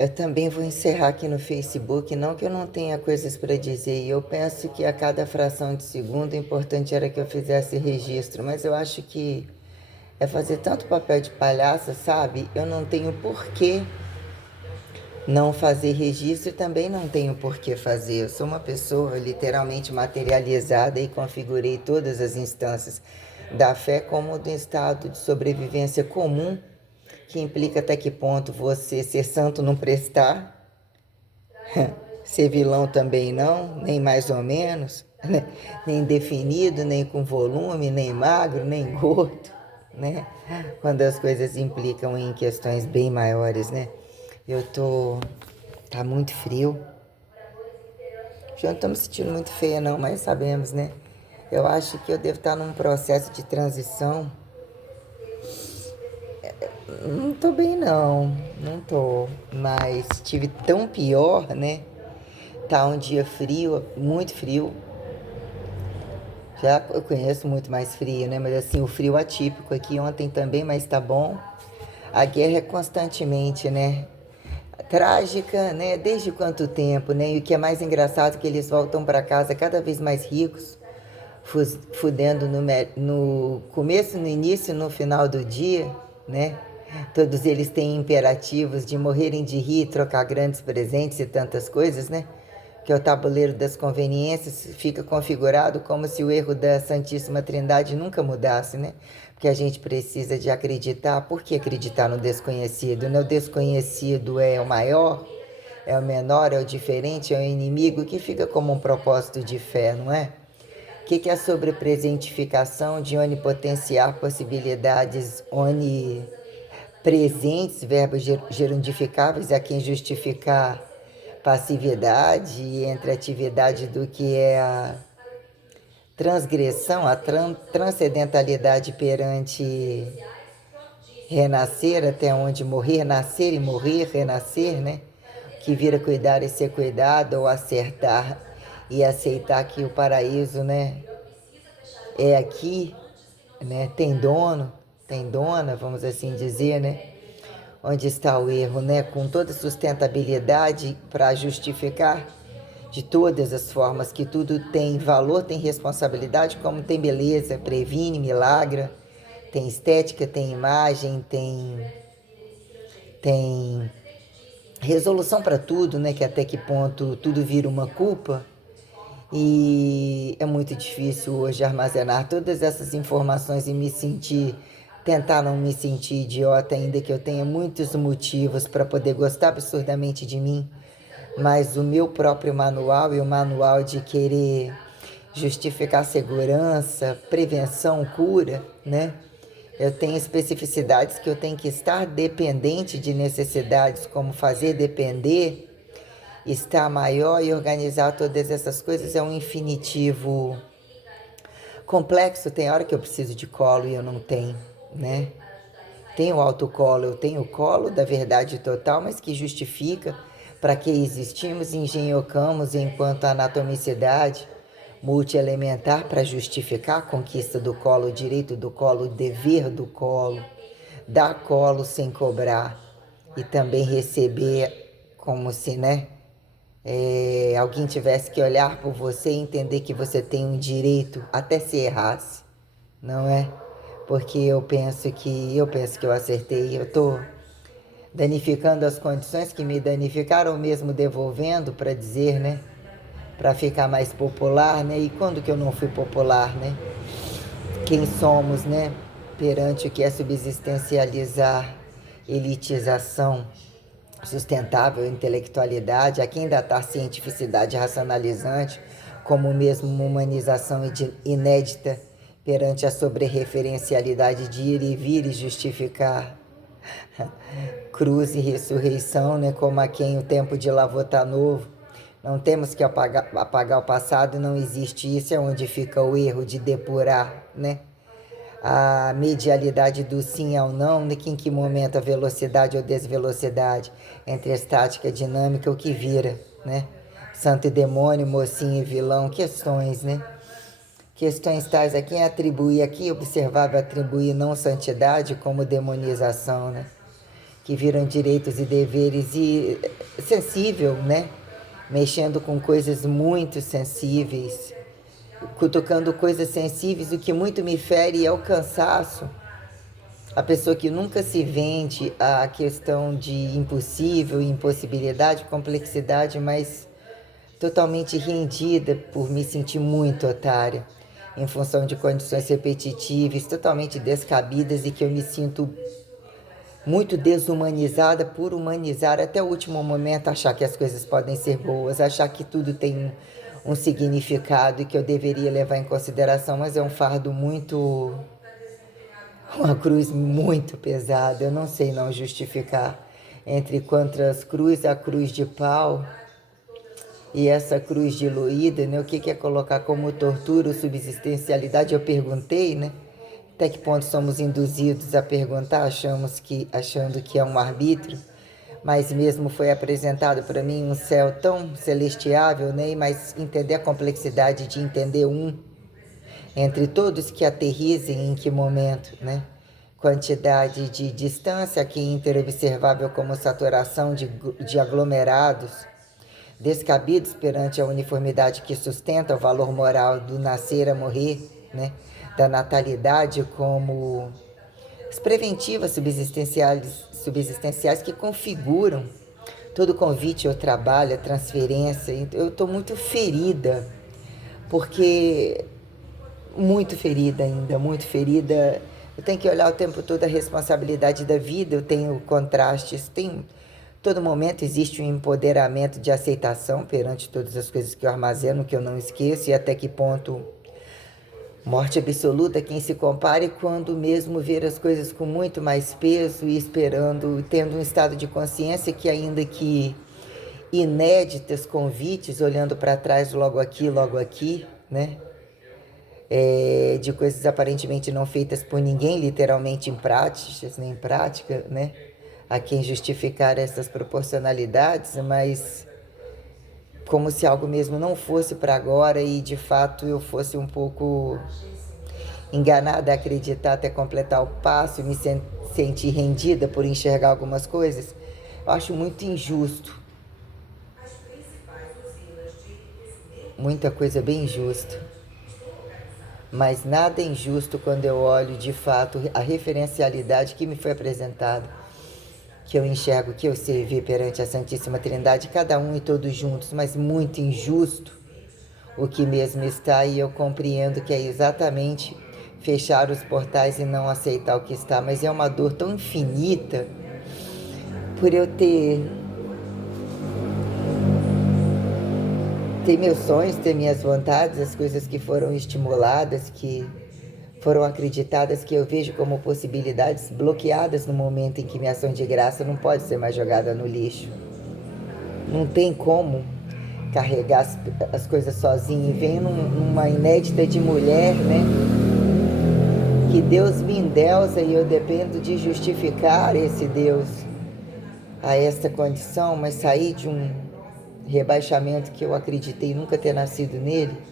Eu também vou encerrar aqui no Facebook, não que eu não tenha coisas para dizer, e eu penso que a cada fração de segundo o importante era que eu fizesse registro, mas eu acho que é fazer tanto papel de palhaça, sabe? Eu não tenho porquê não fazer registro e também não tenho porquê fazer. Eu sou uma pessoa literalmente materializada e configurei todas as instâncias da fé como do estado de sobrevivência comum, que implica até que ponto você ser santo não prestar, ser vilão também não, nem mais ou menos, né? Nem definido, nem com volume, nem magro, nem gordo, né? Quando as coisas implicam em questões bem maiores, né? Tá muito frio. Já não tô me sentindo muito feia não, mas sabemos, né? Eu acho que eu devo estar num processo de transição. Não tô bem não, não tô. Mas tive tão pior, né? Tá um dia frio, muito frio. Já eu conheço muito mais frio, né? Mas assim, o frio atípico aqui ontem também, mas tá bom. A guerra é constantemente, né? Trágica, né? Desde quanto tempo, né? E o que é mais engraçado é que eles voltam para casa cada vez mais ricos, fudendo no começo, no início, no final do dia, né? Todos eles têm imperativos de morrerem de rir, trocar grandes presentes e tantas coisas, né? Que é o tabuleiro das conveniências fica configurado como se o erro da Santíssima Trindade nunca mudasse, né? Porque a gente precisa de acreditar. Por que acreditar no desconhecido? Né? O desconhecido é o maior, é o menor, é o diferente, é o inimigo, que fica como um propósito de fé, não é? O que é a sobrepresentificação de onipotenciar possibilidades onipresentes, verbos gerundificáveis, a quem justificar passividade entre atividade do que é a transgressão, a transcendentalidade perante renascer até onde morrer, nascer e morrer, renascer, né? Que vira cuidar e ser cuidado, ou acertar e aceitar que o paraíso, né, é aqui, né? Tem dono, tem dona, vamos assim dizer, né? Onde está o erro, né? Com toda sustentabilidade para justificar de todas as formas que tudo tem valor, tem responsabilidade, como tem beleza, previne, milagra, tem estética, tem imagem, tem resolução para tudo, né? Que até que ponto tudo vira uma culpa. E é muito difícil hoje armazenar todas essas informações e tentar não me sentir idiota, ainda que eu tenha muitos motivos para poder gostar absurdamente de mim, mas o meu próprio manual e o manual de querer justificar segurança, prevenção, cura, né? Eu tenho especificidades que eu tenho que estar dependente de necessidades, como fazer depender, estar maior e organizar todas essas coisas é um infinitivo complexo. Tem hora que eu preciso de colo e eu não tenho, né? Tenho autocolo, eu tenho o colo da verdade total, mas que justifica para que existimos e engenhocamos enquanto anatomicidade multielementar para justificar a conquista do colo, o direito do colo, o dever do colo, dar colo sem cobrar e também receber como se, né, alguém tivesse que olhar por você e entender que você tem um direito até se errasse, não é? Porque eu penso que eu acertei, eu tô danificando as condições que me danificaram, ou mesmo devolvendo para dizer, né? Para ficar mais popular, né? E quando que eu não fui popular, né? Quem somos, né? Perante o que é subsistencializar, elitização sustentável, intelectualidade, a quem datar cientificidade racionalizante, como mesmo uma humanização inédita perante a sobrereferencialidade de ir e vir e justificar cruz e ressurreição, né? Como a quem o tempo de lavor está novo. Não temos que apagar o passado, não existe isso, é onde fica o erro de depurar, né? A medialidade do sim ao não, né? Que em que momento a velocidade ou desvelocidade entre a estática e a dinâmica, o que vira, né? Santo e demônio, mocinho e vilão, questões, né? Questões tais a quem atribui, aqui observável atribuir não santidade como demonização, né? que viram direitos e deveres, e sensível, né? Mexendo com coisas muito sensíveis, cutucando coisas sensíveis. O que muito me fere é o cansaço. A pessoa que nunca se vende à questão de impossível, impossibilidade, complexidade, mas totalmente rendida por me sentir muito otária, em função de condições repetitivas, totalmente descabidas, e que eu me sinto muito desumanizada por humanizar até o último momento, achar que as coisas podem ser boas, achar que tudo tem um significado e que eu deveria levar em consideração, mas é um fardo muito, uma cruz muito pesada. Eu não sei não justificar entre quantas cruzes, a cruz de pau e essa cruz diluída, né? O que é colocar como tortura ou subsistencialidade? Eu perguntei, né? Até que ponto somos induzidos a perguntar, achando que é um arbítrio, mas mesmo foi apresentado para mim um céu tão celestiável, né? Mas entender a complexidade de entender um entre todos que aterrizem em que momento, né? Quantidade de distância aqui interobservável como saturação de aglomerados, descabidos perante a uniformidade que sustenta o valor moral do nascer a morrer, né? Da natalidade como as preventivas subsistenciais que configuram todo convite ao trabalho, a transferência. Eu estou muito ferida, porque muito ferida ainda, muito ferida. Eu tenho que olhar o tempo todo a responsabilidade da vida, eu tenho contrastes, tem todo momento existe um empoderamento de aceitação perante todas as coisas que eu armazeno, que eu não esqueço, e até que ponto morte absoluta quem se compare, quando mesmo ver as coisas com muito mais peso e esperando, tendo um estado de consciência que, ainda que inéditas convites, olhando para trás logo aqui, né? De coisas aparentemente não feitas por ninguém, literalmente impráticas, nem em prática, né? A quem justificar essas proporcionalidades, mas como se algo mesmo não fosse para agora, e de fato eu fosse um pouco enganada a acreditar até completar o passo e me sentir rendida por enxergar algumas coisas. Eu acho muito injusto, muita coisa bem injusta, mas nada injusto quando eu olho de fato a referencialidade que me foi apresentada, que eu enxergo, que eu servi perante a Santíssima Trindade, cada um e todos juntos, mas muito injusto o que mesmo está, e eu compreendo que é exatamente fechar os portais e não aceitar o que está, mas é uma dor tão infinita por eu ter meus sonhos, ter minhas vontades, as coisas que foram estimuladas, que foram acreditadas, que eu vejo como possibilidades, bloqueadas no momento em que minha ação de graça não pode ser mais jogada no lixo. Não tem como carregar as coisas sozinho. E vem numa inédita de mulher, né? Que Deus me endeusa e eu dependo de justificar esse Deus a esta condição, mas sair de um rebaixamento que eu acreditei nunca ter nascido nele.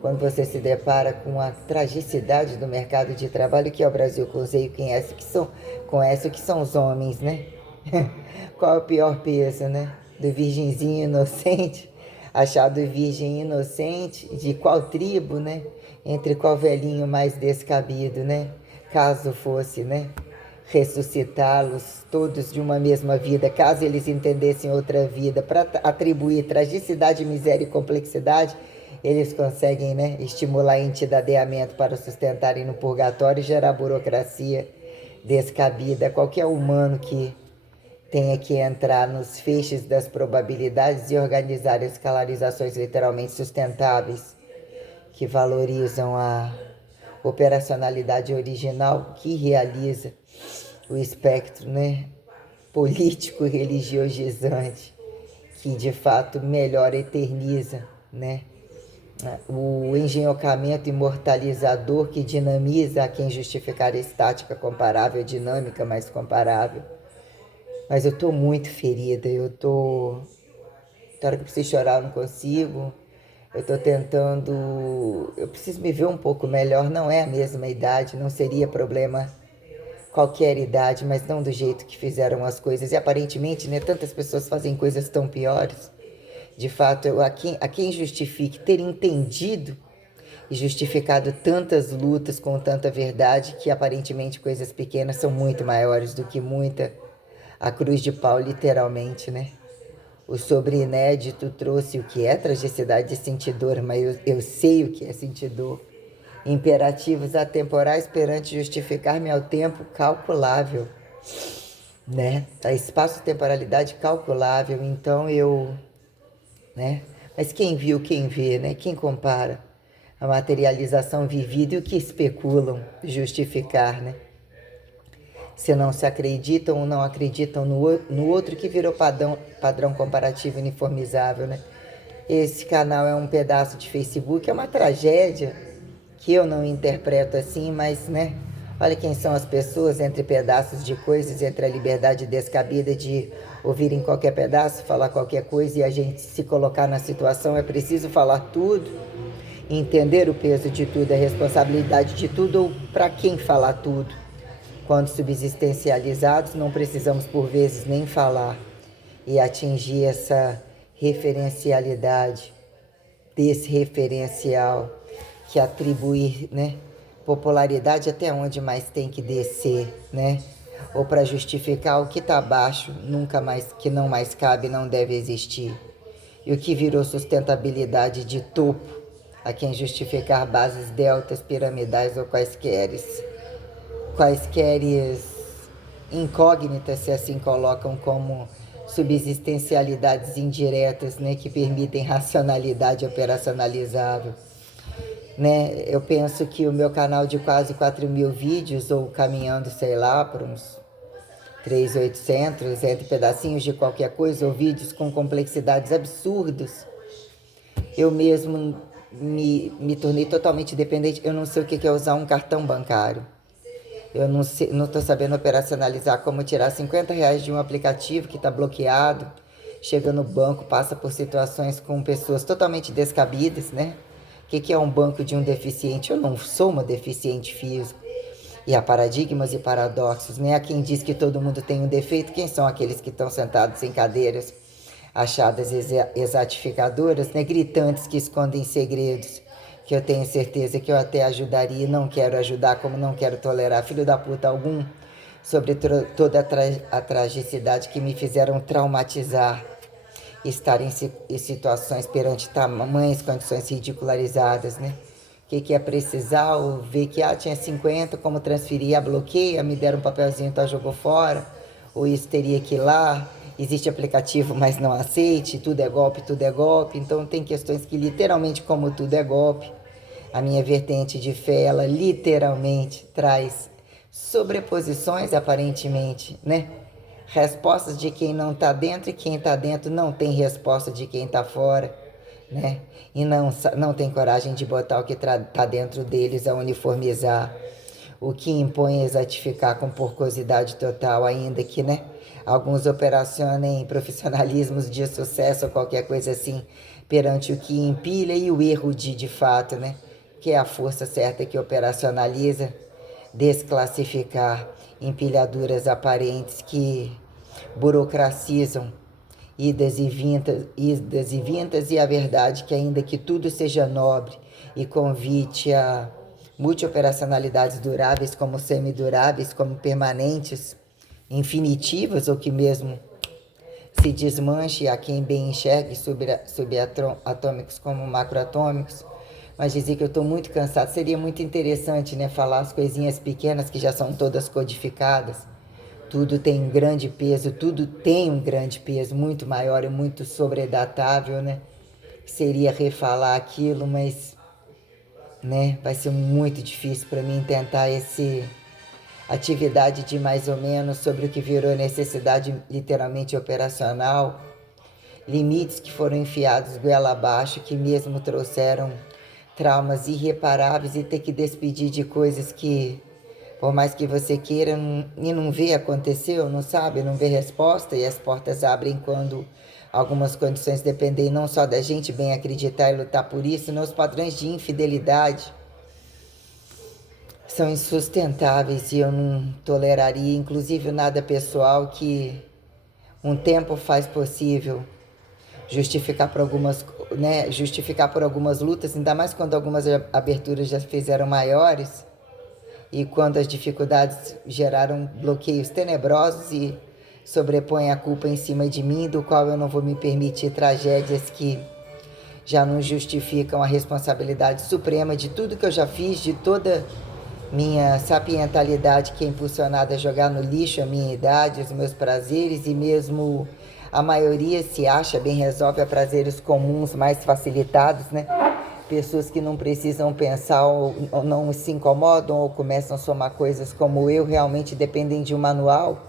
Quando você se depara com a tragicidade do mercado de trabalho que é o Brasil, conhece o que são os homens, né? Qual é o pior peso, né? Do virgenzinho inocente, achado virgem inocente, de qual tribo, né? Entre qual velhinho mais descabido, né? Caso fosse, né? Ressuscitá-los todos de uma mesma vida, caso eles entendessem outra vida, para atribuir tragicidade, miséria e complexidade, eles conseguem, né, estimular entidadeamento para sustentarem no purgatório e gerar burocracia descabida. Qualquer humano que tenha que entrar nos feixes das probabilidades e organizar escalarizações literalmente sustentáveis que valorizam a operacionalidade original, que realiza o espectro, né, político religiosizante, que de fato melhor eterniza, né, o engenhocamento imortalizador que dinamiza a quem justificar a estática comparável, dinâmica mais comparável. Mas eu estou muito ferida, Tem hora que eu preciso chorar, eu não consigo. Eu estou eu preciso me ver um pouco melhor, não é a mesma idade, não seria problema qualquer idade, mas não do jeito que fizeram as coisas. E aparentemente, né, tantas pessoas fazem coisas tão piores. De fato, a quem justifique ter entendido e justificado tantas lutas com tanta verdade, que aparentemente coisas pequenas são muito maiores do que muita, a cruz de pau, literalmente, né? O sobre inédito trouxe o que é tragicidade de sentir dor, mas eu sei o que é sentir dor. Imperativos atemporais perante justificar-me ao tempo calculável, né? A espaço-temporalidade calculável, então né? Mas quem viu, quem vê, né? Quem compara a materialização vivida e o que especulam justificar, né? Se não se acreditam ou não acreditam no outro que virou padrão comparativo uniformizável, né? Esse canal é um pedaço de Facebook, é uma tragédia que eu não interpreto assim, mas, né? Olha quem são as pessoas entre pedaços de coisas, entre a liberdade descabida de ouvir em qualquer pedaço, falar qualquer coisa e a gente se colocar na situação, é preciso falar tudo, entender o peso de tudo, a responsabilidade de tudo ou para quem falar tudo. Quando subsistencializados, não precisamos por vezes nem falar e atingir essa referencialidade, desse referencial que atribuir, né, popularidade até onde mais tem que descer, né? Ou para justificar o que está abaixo, nunca mais, que não mais cabe, não deve existir. E o que virou sustentabilidade de topo, a quem justificar bases deltas, piramidais ou quaisquer incógnitas, se assim colocam, como subsistencialidades indiretas, né, que permitem racionalidade operacionalizável. Né? Eu penso que o meu canal de quase 4.000 vídeos, ou caminhando, sei lá, por uns 3.800, entre pedacinhos de qualquer coisa, ou vídeos com complexidades absurdas, eu mesmo me tornei totalmente dependente. Eu não sei o que é usar um cartão bancário. Eu não estou sabendo operacionalizar como tirar R$50 de um aplicativo que está bloqueado, chega no banco, passa por situações com pessoas totalmente descabidas, né? O que é um banco de um deficiente? Eu não sou uma deficiente físico. E há paradigmas e paradoxos, né? Há quem diz que todo mundo tem um defeito. Quem são aqueles que estão sentados em cadeiras achadas exatificadoras, né? Gritantes que escondem segredos, que eu tenho certeza que eu até ajudaria e não quero ajudar, como não quero tolerar filho da puta algum, sobre toda a tragicidade que me fizeram traumatizar, estar em situações perante tamanhas condições ridicularizadas, né? O que é precisar, ou ver que tinha 50, como transferir, bloqueia, me deram um papelzinho, tá, jogou fora, ou isso teria que ir lá, existe aplicativo, mas não aceite, tudo é golpe, então tem questões que literalmente, como tudo é golpe, a minha vertente de fé, ela literalmente traz sobreposições, aparentemente, né? Respostas de quem não está dentro, e quem está dentro não tem resposta de quem está fora, né? E não tem coragem de botar o que está dentro deles a uniformizar, o que impõe a exatificar com porcosidade total, ainda que, né, alguns operacionem profissionalismos de sucesso ou qualquer coisa assim, perante o que empilha e o erro de fato, né? Que é a força certa que operacionaliza, desclassificar empilhaduras aparentes que burocratizam idas e vindas, e a verdade que, ainda que tudo seja nobre e convite a multioperacionalidades duráveis, como semiduráveis, como permanentes, infinitivas, ou que mesmo se desmanche, a quem bem enxergue, subatômicos como macroatômicos, mas dizer que eu estou muito cansado. Seria muito interessante, né, falar as coisinhas pequenas que já são todas codificadas. Tudo tem um grande peso, tudo tem um grande peso, muito maior e muito sobredatável, né? Seria refalar aquilo, mas, né, vai ser muito difícil para mim tentar essa atividade de mais ou menos sobre o que virou necessidade literalmente operacional, limites que foram enfiados goela abaixo, que mesmo trouxeram traumas irreparáveis, e ter que despedir de coisas que, por mais que você queira, e não vê, aconteceu, não sabe, não vê resposta, e as portas abrem quando algumas condições dependem não só da gente bem acreditar e lutar por isso, nos padrões de infidelidade, são insustentáveis e eu não toleraria, inclusive, nada pessoal que um tempo faz possível justificar por algumas, né, justificar por algumas lutas, ainda mais quando algumas aberturas já fizeram maiores e quando as dificuldades geraram bloqueios tenebrosos e sobrepõem a culpa em cima de mim, do qual eu não vou me permitir tragédias que já não justificam a responsabilidade suprema de tudo que eu já fiz, de toda minha sapientalidade que é impulsionada a jogar no lixo a minha idade, os meus prazeres, e mesmo a maioria se acha bem resolve a prazeres comuns mais facilitados, né? Pessoas que não precisam pensar ou não se incomodam ou começam a somar coisas como eu, realmente dependem de um manual,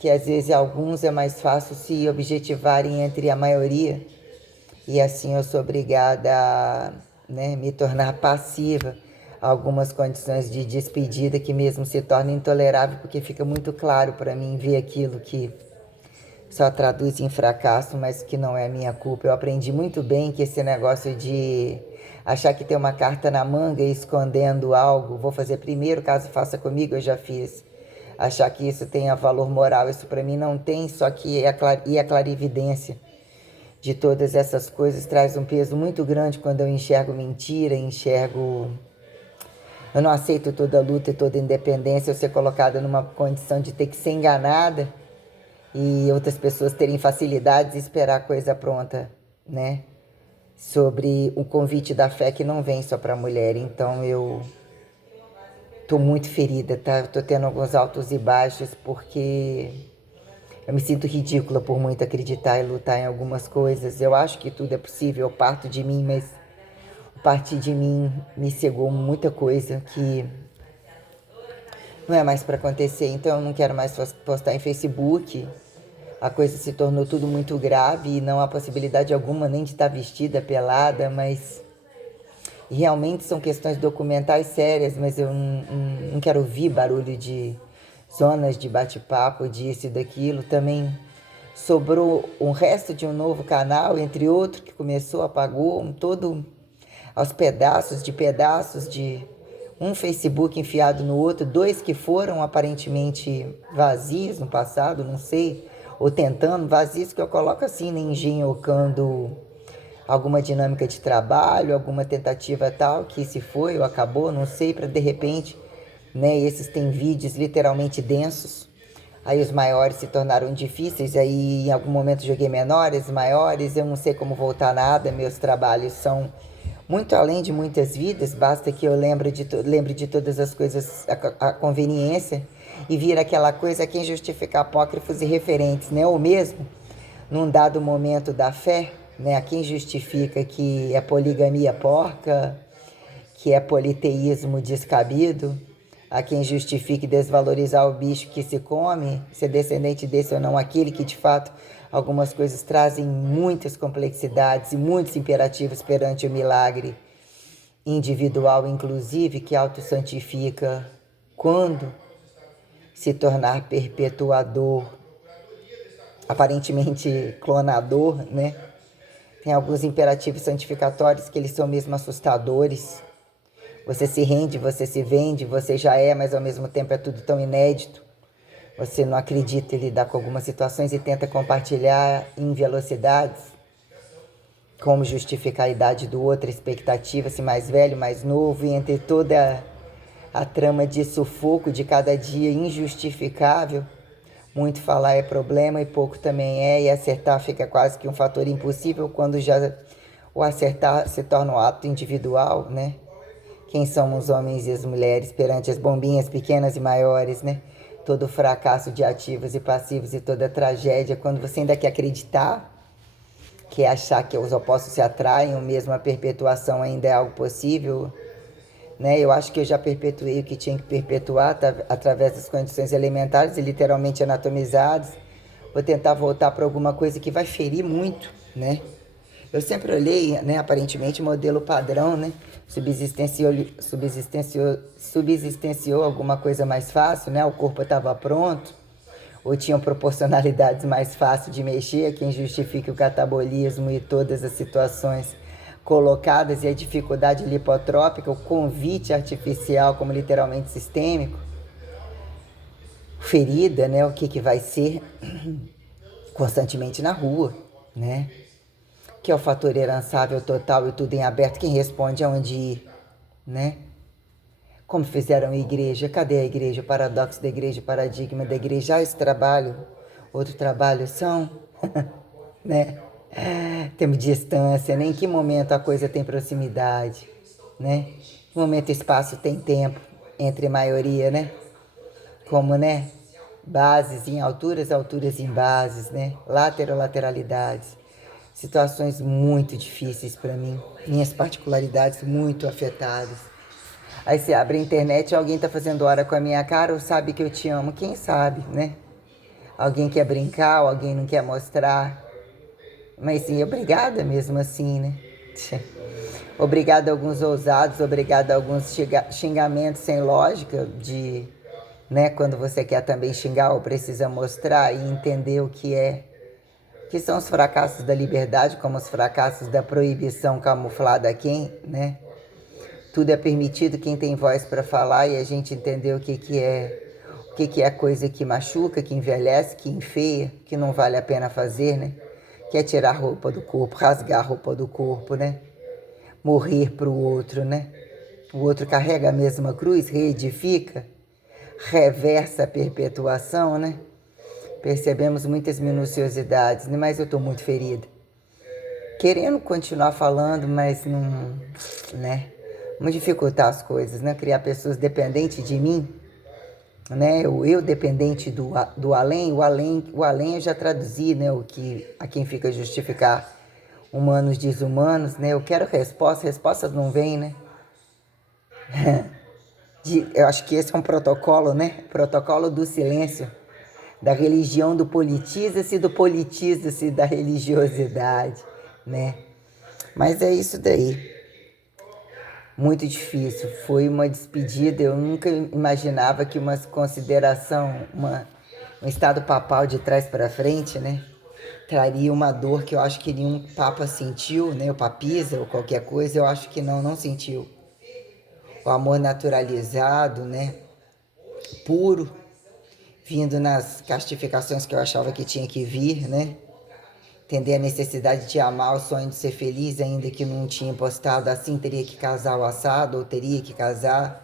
que às vezes alguns é mais fácil se objetivarem entre a maioria, e assim eu sou obrigada a, né, me tornar passiva a algumas condições de despedida que mesmo se torna intolerável, porque fica muito claro para mim ver aquilo que só traduz em fracasso, mas que não é minha culpa. Eu aprendi muito bem que esse negócio de achar que tem uma carta na manga e escondendo algo, vou fazer primeiro, caso faça comigo, eu já fiz. Achar que isso tenha valor moral, isso para mim não tem, só que a clarividência de todas essas coisas traz um peso muito grande quando eu enxergo mentira, eu não aceito toda luta e toda independência, eu ser colocada numa condição de ter que ser enganada e outras pessoas terem facilidades e esperar a coisa pronta, né? Sobre o convite da fé que não vem só para a mulher. Então eu tô muito ferida, tá? Tô tendo alguns altos e baixos porque eu me sinto ridícula por muito acreditar e lutar em algumas coisas. Eu acho que tudo é possível, eu parto de mim, mas partir de mim me cegou muita coisa que não é mais para acontecer. Então eu não quero mais postar em Facebook. A coisa se tornou tudo muito grave e não há possibilidade alguma nem de estar vestida, pelada, mas realmente são questões documentais sérias, mas eu não quero ouvir barulho de zonas de bate-papo, disso e daquilo. Também sobrou um resto de um novo canal, entre outro, que começou, apagou, todo aos pedaços de um Facebook enfiado no outro, dois que foram aparentemente vazios no passado, não sei, ou tentando, vazios que eu coloco assim, né, engenhocando alguma dinâmica de trabalho, alguma tentativa tal, que se foi ou acabou, não sei, para de repente, né, esses têm vídeos literalmente densos, aí os maiores se tornaram difíceis, aí em algum momento joguei menores, maiores, eu não sei como voltar nada, meus trabalhos são muito além de muitas vidas, basta que eu lembre de todas as coisas, a conveniência, e vir aquela coisa a quem justifica apócrifos e referentes, né? Ou mesmo, num dado momento da fé, né? A quem justifica que é poligamia porca, que é politeísmo descabido, a quem justifique desvalorizar o bicho que se come, ser descendente desse ou não aquele, que de fato algumas coisas trazem muitas complexidades e muitos imperativos perante o milagre individual, inclusive, que autossantifica quando se tornar perpetuador, aparentemente clonador, né? Tem alguns imperativos santificatórios que eles são mesmo assustadores. Você se rende, você se vende, você já é, mas ao mesmo tempo é tudo tão inédito. Você não acredita em lidar com algumas situações e tenta compartilhar em velocidades. Como justificar a idade do outro, a expectativa, se mais velho, mais novo, e entre toda a trama de sufoco de cada dia injustificável. Muito falar é problema e pouco também é, e acertar fica quase que um fator impossível quando já o acertar se torna um ato individual, né? Quem somos os homens e as mulheres perante as bombinhas pequenas e maiores, né? Todo o fracasso de ativos e passivos e toda a tragédia, quando você ainda quer acreditar, que é achar que os opostos se atraem, ou mesmo a perpetuação ainda é algo possível, né? Eu acho que eu já perpetuei o que tinha que perpetuar através das condições elementares e literalmente anatomizadas. Vou tentar voltar para alguma coisa que vai ferir muito, né? Eu sempre olhei, né, aparentemente, modelo padrão, né? Subsistenciou alguma coisa mais fácil, né? O corpo estava pronto, ou tinham proporcionalidades mais fáceis de mexer, quem justifique o catabolismo e todas as situações colocadas e a dificuldade lipotrópica, o convite artificial como literalmente sistêmico, ferida, né? O que vai ser constantemente na rua, né? Que é o fator herançável total e tudo em aberto, quem responde aonde ir, né? Como fizeram a igreja, cadê a igreja, o paradoxo da igreja, o paradigma da igreja, esse trabalho, outro trabalho são, né? Temos distância, né? Em que momento a coisa tem proximidade, né? Em que momento o espaço tem tempo entre maioria, né? Como, né? Bases em alturas, alturas em bases, né? Lateralidades. Situações muito difíceis para mim, minhas particularidades muito afetadas. Aí você abre a internet e alguém tá fazendo hora com a minha cara ou sabe que eu te amo, quem sabe, né? Alguém quer brincar, alguém não quer mostrar. Mas sim, obrigada mesmo assim, né? Obrigada a alguns ousados, obrigada a alguns xingamentos sem lógica de, né, quando você quer também xingar ou precisa mostrar e entender o que são os fracassos da liberdade, como os fracassos da proibição camuflada a quem, né? Tudo é permitido, quem tem voz para falar e a gente entender o que é coisa que machuca, que envelhece, que enfeia, que não vale a pena fazer, né? Que é tirar a roupa do corpo, rasgar a roupa do corpo, né? Morrer para o outro, né? O outro carrega a mesma cruz, reedifica, reversa a perpetuação, né? Percebemos muitas minuciosidades, né? Mas eu estou muito ferida. Querendo continuar falando, mas não, né? Vamos dificultar as coisas, né? Criar pessoas dependentes de mim, né? Eu dependente do além, o além eu já traduzi, né? O que a quem fica justificar humanos desumanos, né? Eu quero respostas não vêm, né? Eu acho que esse é um protocolo, né? Protocolo do silêncio, da religião do politiza-se da religiosidade, né? Mas é isso daí. Muito difícil. Foi uma despedida. Eu nunca imaginava que uma consideração, um estado papal de trás para frente, né? Traria uma dor que eu acho que nenhum papa sentiu, né? O papisa ou qualquer coisa, eu acho que não sentiu. O amor naturalizado, né? Puro, vindo nas castificações que eu achava que tinha que vir, né? Entender a necessidade de amar, o sonho de ser feliz, ainda que não tinha postado assim, teria que casar o assado, ou teria que casar.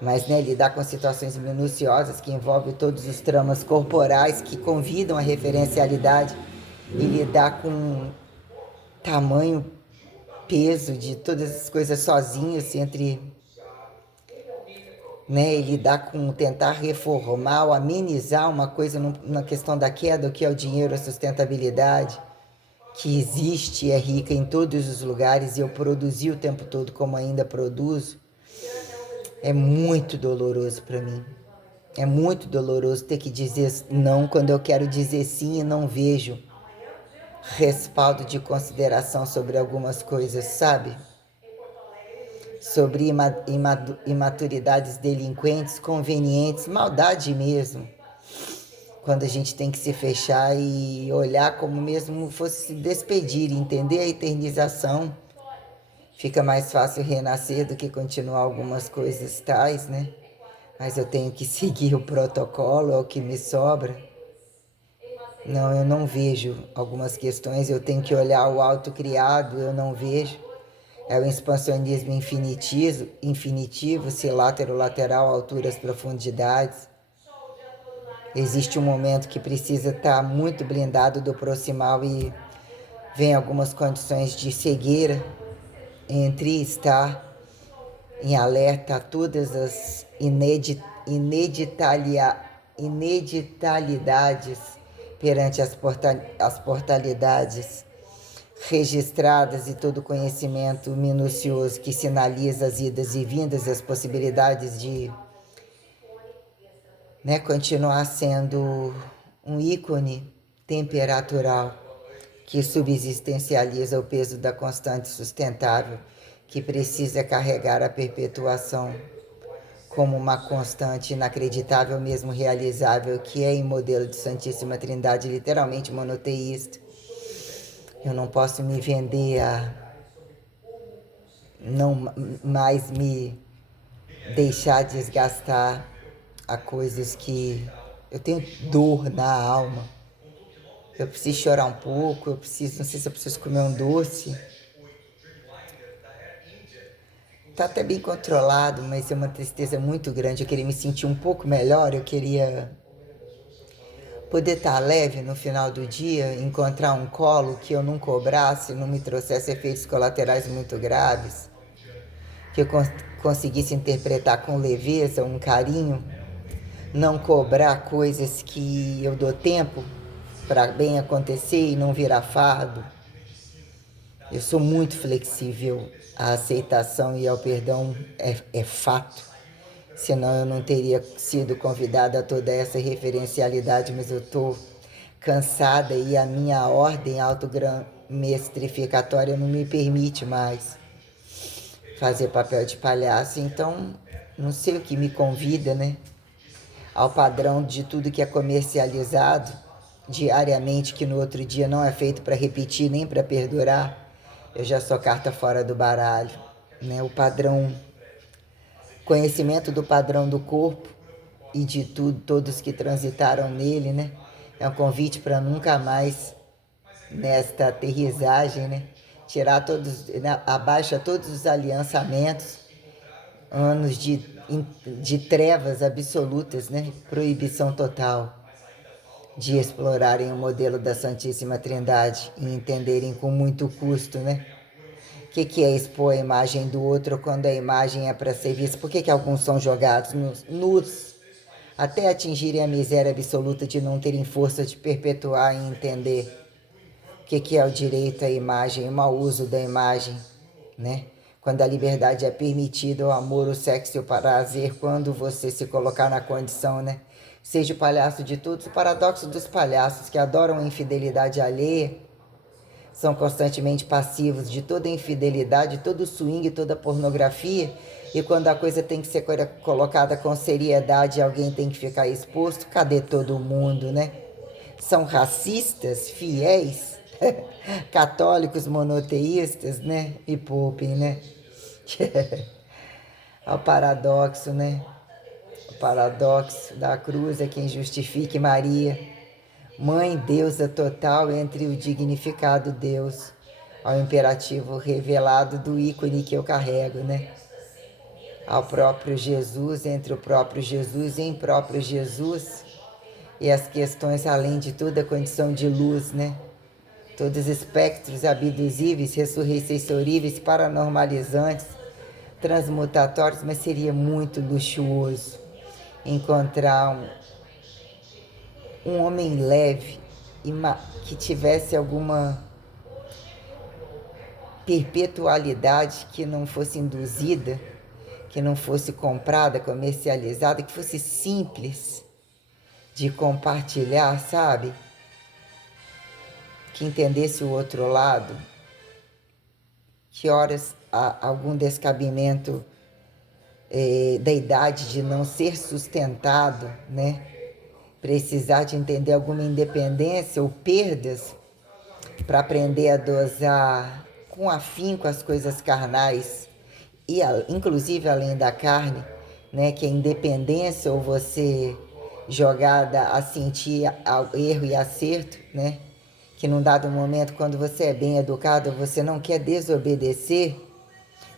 Mas, né, lidar com situações minuciosas que envolvem todos os tramas corporais que convidam a referencialidade e lidar com tamanho, peso de todas as coisas sozinhos entre, né, e lidar com tentar reformar ou amenizar uma coisa na questão da queda, o que é o dinheiro, a sustentabilidade, que existe e é rica em todos os lugares e eu produzi o tempo todo como ainda produzo, é muito doloroso para mim. É muito doloroso ter que dizer não quando eu quero dizer sim e não vejo respaldo de consideração sobre algumas coisas, sabe? Sobre imaturidades delinquentes, convenientes, maldade mesmo. Quando a gente tem que se fechar e olhar como mesmo fosse se despedir, entender a eternização. Fica mais fácil renascer do que continuar algumas coisas tais, né? Mas eu tenho que seguir o protocolo, é o que me sobra. Não, eu não vejo algumas questões, eu tenho que olhar o autocriado, eu não vejo. É o expansionismo infinitivo, se lateral, alturas, profundidades. Existe um momento que precisa estar muito blindado do proximal e vem algumas condições de cegueira entre estar em alerta a todas as ineditalidades perante as portalidades registradas e todo conhecimento minucioso que sinaliza as idas e vindas, as possibilidades de, né, continuar sendo um ícone temperatural que subsistencializa o peso da constante sustentável, que precisa carregar a perpetuação como uma constante inacreditável, mesmo realizável, que é em modelo de Santíssima Trindade, literalmente monoteísta. Eu não posso me vender a não mais me deixar desgastar a coisas que eu tenho dor na alma. Eu preciso chorar um pouco, não sei se eu preciso comer um doce. Tá até bem controlado, mas é uma tristeza muito grande. Eu queria me sentir um pouco melhor, eu queria poder estar leve no final do dia, encontrar um colo que eu não cobrasse, não me trouxesse efeitos colaterais muito graves, que eu conseguisse interpretar com leveza, um carinho, não cobrar coisas que eu dou tempo para bem acontecer e não virar fardo. Eu sou muito flexível à aceitação e ao perdão, é fato. Senão eu não teria sido convidada a toda essa referencialidade, mas eu estou cansada e a minha ordem autogramestrificatória não me permite mais fazer papel de palhaço. Então, não sei o que me convida, né? Ao padrão de tudo que é comercializado diariamente, que no outro dia não é feito para repetir nem para perdurar. Eu já sou carta fora do baralho, né? O padrão, conhecimento do padrão do corpo e de tudo, todos que transitaram nele, né? É um convite para nunca mais, nesta aterrissagem, né? Tirar todos, abaixa todos os aliançamentos, anos de trevas absolutas, né? Proibição total de explorarem o modelo da Santíssima Trindade e entenderem com muito custo, né? O que é expor a imagem do outro quando a imagem é para ser vista? Por que alguns são jogados nus até atingirem a miséria absoluta de não terem força de perpetuar e entender o que é o direito à imagem, o mau uso da imagem, né? Quando a liberdade é permitida, o amor, o sexo e o prazer, quando você se colocar na condição, né? Seja o palhaço de todos, o paradoxo dos palhaços que adoram a infidelidade alheia, são constantemente passivos de toda infidelidade, todo swing, toda pornografia, e quando a coisa tem que ser colocada com seriedade, alguém tem que ficar exposto, cadê todo mundo, né? São racistas, fiéis, católicos monoteístas, né? Me poupem, né? Ao paradoxo, né? O paradoxo da cruz é quem justifique Maria, mãe deusa total entre o dignificado Deus, ao imperativo revelado do ícone que eu carrego, né? Ao próprio Jesus, entre o próprio Jesus e em próprio Jesus, e as questões além de tudo a condição de luz, né? Todos os espectros abduzíveis, ressurreições paranormalizantes, transmutatórios, mas seria muito luxuoso encontrar um homem leve e que tivesse alguma perpetualidade que não fosse induzida, que não fosse comprada, comercializada, que fosse simples de compartilhar, sabe? Que entendesse o outro lado, que horas há algum descabimento da idade de não ser sustentado, né? Precisar de entender alguma independência ou perdas para aprender a dosar com afinco as coisas carnais e inclusive além da carne, né? Que a independência ou você jogada a sentir erro e acerto, né? Que num dado momento, quando você é bem educado, você não quer desobedecer,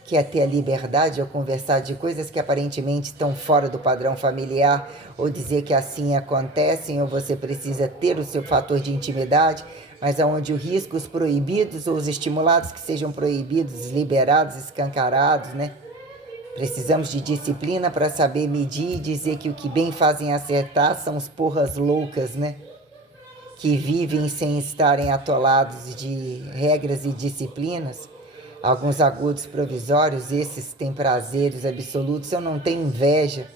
quer ter a liberdade ou conversar de coisas que aparentemente estão fora do padrão familiar, ou dizer que assim acontecem, ou você precisa ter o seu fator de intimidade, mas onde o risco, os proibidos ou os estimulados que sejam proibidos, liberados, escancarados, né? Precisamos de disciplina para saber medir e dizer que o que bem fazem acertar são os porras loucas, né? Que vivem sem estarem atolados de regras e disciplinas. Alguns agudos provisórios, esses têm prazeres absolutos. Eu não tenho inveja.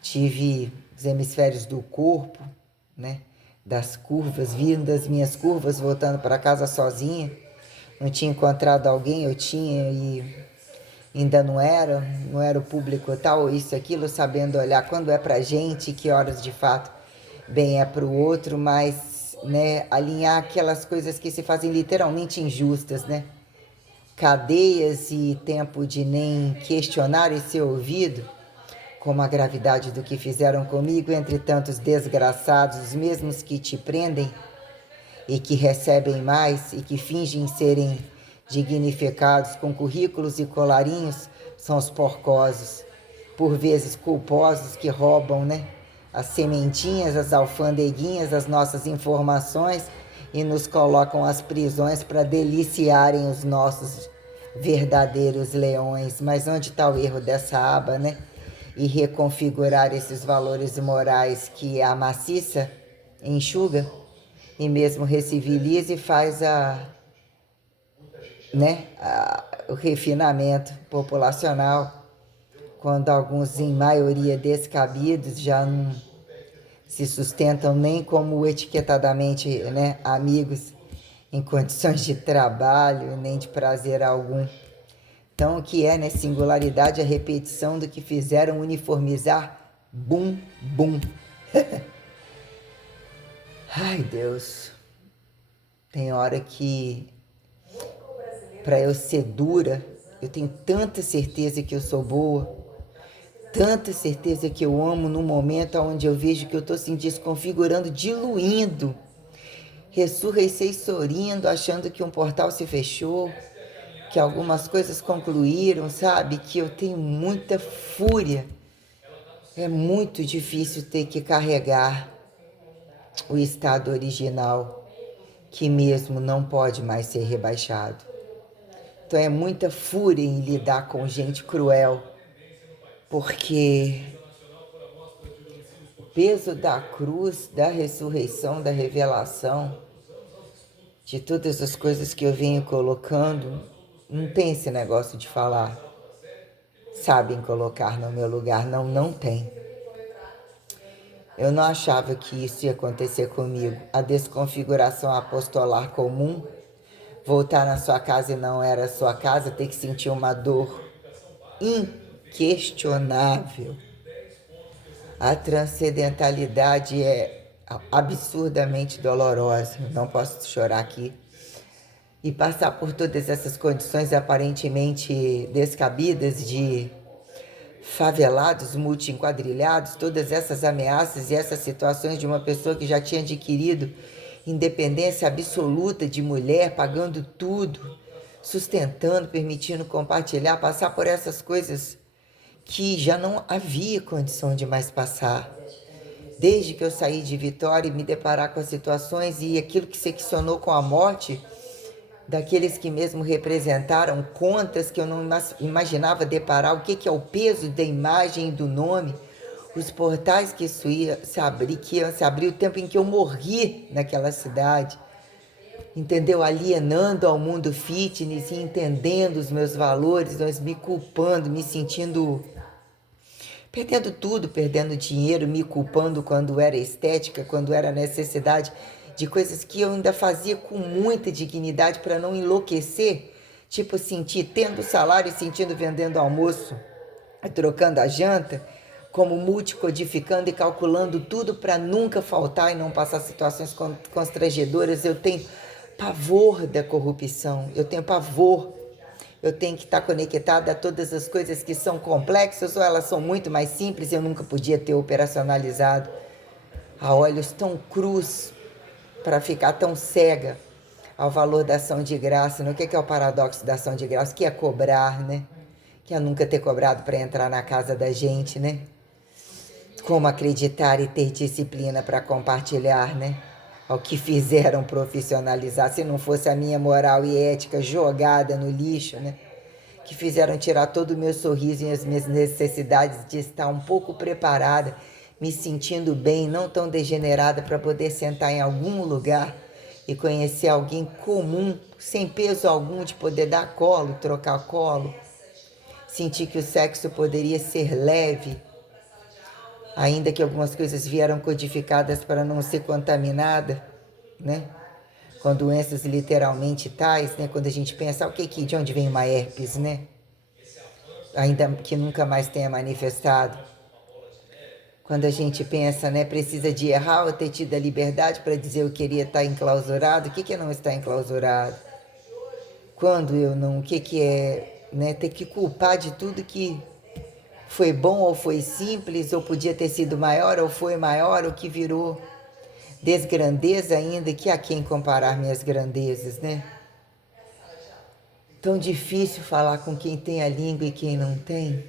Tive os hemisférios do corpo, né? Das curvas, vindo das minhas curvas, voltando para casa sozinha. Não tinha encontrado alguém, eu tinha e ainda não era o público tal, isso, aquilo, sabendo olhar quando é pra gente, que horas de fato bem é pro outro, mas, né, alinhar aquelas coisas que se fazem literalmente injustas, né? cadeias e tempo de nem questionar e ser ouvido, como a gravidade do que fizeram comigo entre tantos desgraçados, os mesmos que te prendem e que recebem mais e que fingem serem dignificados com currículos e colarinhos, são os porcosos, por vezes culposos, que roubam, né, as sementinhas, as alfandeguinhas, as nossas informações e nos colocam às prisões para deliciarem os nossos verdadeiros leões. Mas onde está o erro dessa aba, né? E reconfigurar esses valores morais que a maciça enxuga e mesmo reciviliza e faz o refinamento populacional, quando alguns, em maioria descabidos, já não se sustentam nem como etiquetadamente, né, amigos em condições de trabalho, nem de prazer algum. Então, o que é, né, singularidade, a repetição do que fizeram uniformizar, bum, bum. Ai, Deus, tem hora que, para eu ser dura, eu tenho tanta certeza que eu sou boa, tanta certeza que eu amo no momento onde eu vejo que eu estou se desconfigurando, diluindo, ressurrecei sorrindo, achando que um portal se fechou, que algumas coisas concluíram, sabe? Que eu tenho muita fúria. É muito difícil ter que carregar o estado original, que mesmo não pode mais ser rebaixado. Então é muita fúria em lidar com gente cruel, porque o peso da cruz, da ressurreição, da revelação, de todas as coisas que eu venho colocando, não tem esse negócio de falar, sabem colocar no meu lugar, não, não tem. Eu não achava que isso ia acontecer comigo. A desconfiguração apostolar comum, voltar na sua casa e não era sua casa, ter que sentir uma dor inquestionável. A transcendentalidade é absurdamente dolorosa. Não posso chorar aqui. E passar por todas essas condições aparentemente descabidas de favelados, multi-enquadrilhados, todas essas ameaças e essas situações de uma pessoa que já tinha adquirido independência absoluta de mulher, pagando tudo, sustentando, permitindo compartilhar, passar por essas coisas que já não havia condição de mais passar. Desde que eu saí de Vitória e me deparar com as situações e aquilo que seccionou com a morte daqueles que mesmo representaram contas que eu não imaginava deparar, o que é o peso da imagem e do nome, os portais que isso ia se abrir, que iam se abrir o tempo em que eu morri naquela cidade, entendeu? Alienando ao mundo fitness e entendendo os meus valores, mas me culpando, me sentindo, perdendo tudo, perdendo dinheiro, me culpando quando era estética, quando era necessidade de coisas que eu ainda fazia com muita dignidade para não enlouquecer, tipo sentir tendo salário e sentindo vendendo almoço, trocando a janta, como multicodificando e calculando tudo para nunca faltar e não passar situações constrangedoras. Eu tenho pavor da corrupção, eu tenho pavor. Eu tenho que estar conectada a todas as coisas que são complexas ou elas são muito mais simples e eu nunca podia ter operacionalizado a olhos tão crus para ficar tão cega ao valor da ação de graça. O que é o paradoxo da ação de graça? Que é cobrar, né? Que é nunca ter cobrado para entrar na casa da gente, né? Como acreditar e ter disciplina para compartilhar, né? Ao que fizeram profissionalizar, se não fosse a minha moral e ética jogada no lixo, né? Que fizeram tirar todo o meu sorriso e as minhas necessidades de estar um pouco preparada, me sentindo bem, não tão degenerada para poder sentar em algum lugar e conhecer alguém comum, sem peso algum, de poder dar colo, trocar colo, sentir que o sexo poderia ser leve, ainda que algumas coisas vieram codificadas para não ser contaminada, né? Com doenças literalmente tais, né? Quando a gente pensa, de onde vem uma herpes, né? Ainda que nunca mais tenha manifestado. Quando a gente pensa, né, precisa de errar ou ter tido a liberdade para dizer eu queria estar enclausurado, o que não está enclausurado? quando eu não, o que que é, né, ter que culpar de tudo que foi bom ou foi simples, ou podia ter sido maior ou foi maior, ou que virou desgrandeza ainda, que a quem comparar minhas grandezas, né? Tão difícil falar com quem tem a língua e quem não tem.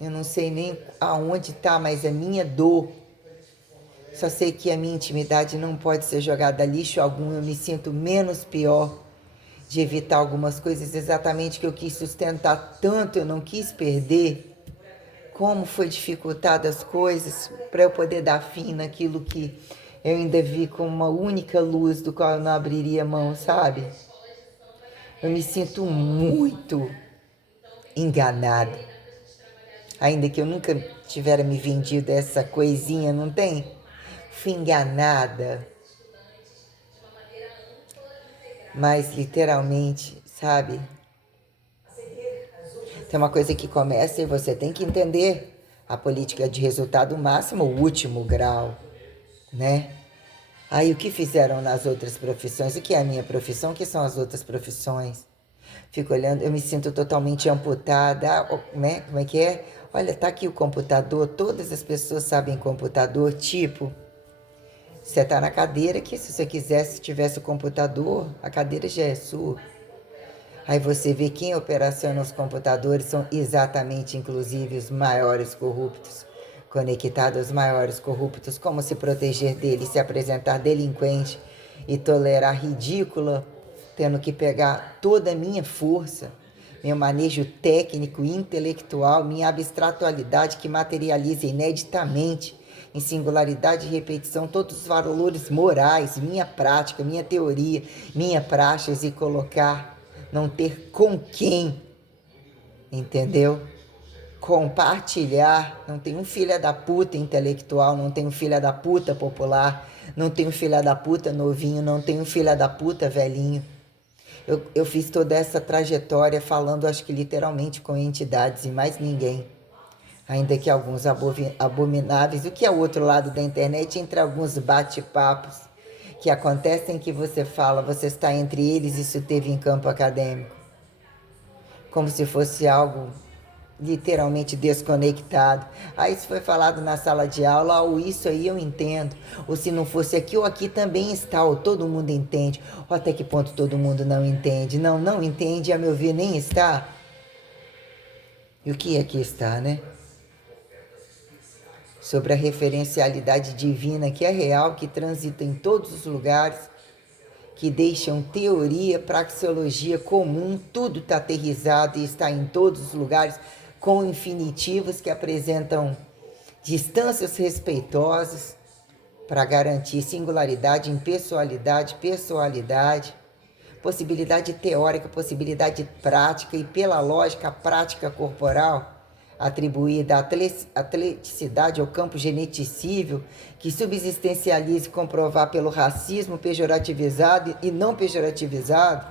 Eu não sei nem aonde está, mas a minha dor. Só sei que a minha intimidade não pode ser jogada a lixo algum. Eu me sinto menos pior de evitar algumas coisas exatamente que eu quis sustentar tanto, eu não quis perder. Como foi dificultada as coisas para eu poder dar fim naquilo que eu ainda vi como uma única luz do qual eu não abriria mão, sabe? Eu me sinto muito enganada. Ainda que eu nunca tivera me vendido essa coisinha, não tem? Fui enganada. Mas literalmente, sabe? Tem uma coisa que começa e você tem que entender a política de resultado máximo, o último grau, né? Aí o que fizeram nas outras profissões? O que é a minha profissão? O que são as outras profissões? Fico olhando, eu me sinto totalmente amputada, né? Como é que é? Olha, tá aqui o computador, todas as pessoas sabem computador, tipo, você tá na cadeira que se você quisesse, se tivesse o computador, a cadeira já é sua. Aí você vê quem operaciona os computadores são exatamente, inclusive, os maiores corruptos, conectados aos maiores corruptos. Como se proteger deles, se apresentar delinquente e tolerar ridícula, tendo que pegar toda a minha força, meu manejo técnico, intelectual, minha abstratualidade que materializa ineditamente, em singularidade e repetição, todos os valores morais, minha prática, minha teoria, minha praxis e colocar não ter com quem, entendeu? Compartilhar, não tem um filho da puta intelectual, não tem um filho da puta popular, não tem um filho da puta novinho, não tem um filho da puta velhinho. Eu fiz toda essa trajetória falando, acho que literalmente com entidades e mais ninguém. Ainda que alguns abomináveis, o que é o outro lado da internet, entre alguns bate-papos que acontecem que você fala, você está entre eles, isso teve em campo acadêmico. Como se fosse algo literalmente desconectado. Aí isso foi falado na sala de aula, ou isso aí eu entendo. Ou se não fosse aqui, ou aqui também está, ou todo mundo entende. Ou até que ponto todo mundo não entende? Não, não entende, a meu ver, nem está. E o que aqui está, né? Sobre a referencialidade divina que é real, que transita em todos os lugares, que deixam teoria, praxeologia comum, tudo está aterrizado e está em todos os lugares, com infinitivos que apresentam distâncias respeitosas para garantir singularidade, impessoalidade, pessoalidade, possibilidade teórica, possibilidade prática e, pela lógica, a prática corporal atribuída à atleticidade ao campo geneticível que subsistencializa e comprovar pelo racismo pejorativizado e não pejorativizado,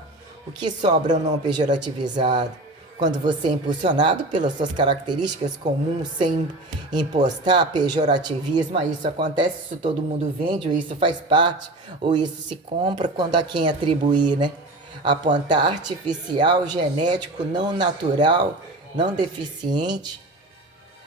o que sobra ou não pejorativizado? Quando você é impulsionado pelas suas características comuns, sem impostar pejorativismo, aí isso acontece, isso todo mundo vende, ou isso faz parte, ou isso se compra quando a quem atribuir, né? Apontar artificial, genético, não natural, não deficiente,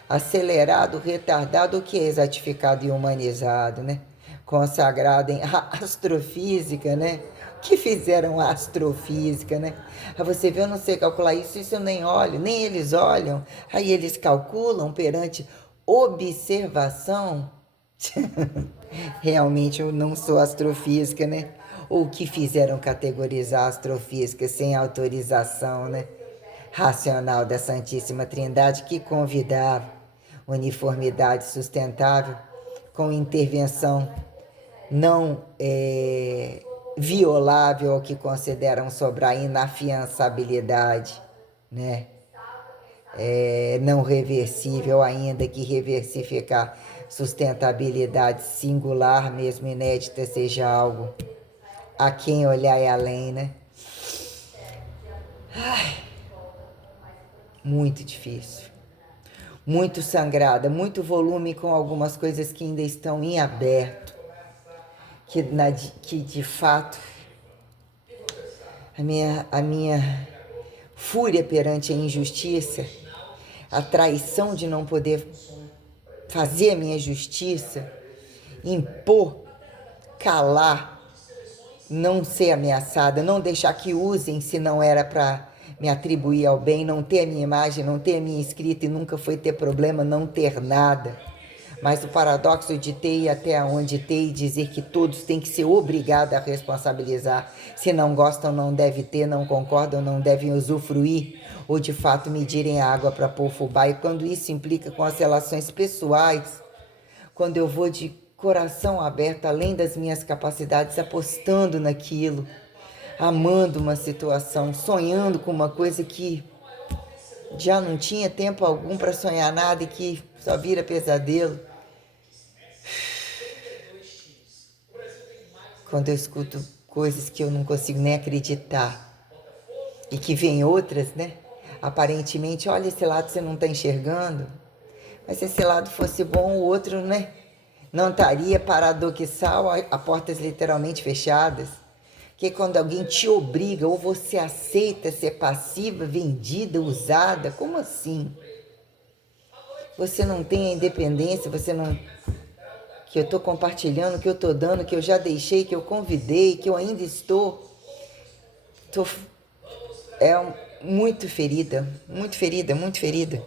acelerado, retardado, o que é exatificado e humanizado, né? Consagrado em astrofísica, né? O que fizeram astrofísica, né? Aí você vê, eu não sei calcular isso, isso eu nem olho, nem eles olham. Aí eles calculam perante observação. Realmente eu não sou astrofísica, né? Ou que fizeram categorizar a astrofísica sem autorização, né? Racional da Santíssima Trindade que convidava uniformidade sustentável com intervenção não violável ao que consideram sobre a inafiançabilidade, né? Não reversível, ainda que reversificar sustentabilidade singular, mesmo inédita, seja algo a quem olhar e além, né? Muito difícil. Muito sangrada, muito volume com algumas coisas que ainda estão em aberto, que de fato a minha fúria perante a injustiça, a traição de não poder fazer a minha justiça, impor, calar, não ser ameaçada, não deixar que usem se não era para me atribuir ao bem, não ter a minha imagem, não ter a minha escrita e nunca foi ter problema não ter nada. Mas o paradoxo de ter e até onde ter e dizer que todos têm que ser obrigados a responsabilizar. Se não gostam, não deve ter, não concordam, não devem usufruir, ou de fato medirem a água para pôr fubá. E quando isso implica com as relações pessoais, quando eu vou de coração aberto, além das minhas capacidades, apostando naquilo, amando uma situação, sonhando com uma coisa que já não tinha tempo algum para sonhar nada e que só vira pesadelo. Quando eu escuto coisas que eu não consigo nem acreditar e que vem outras, né? Aparentemente, olha, esse lado você não está enxergando, mas se esse lado fosse bom, o outro, né? Não estaria paradoxal a portas literalmente fechadas. Que quando alguém te obriga ou você aceita ser passiva, vendida, usada, como assim? Você não tem a independência, você não... Que eu estou compartilhando, que eu estou dando, que eu já deixei, que eu convidei, que eu ainda estou... Muito ferida, muito ferida, muito ferida.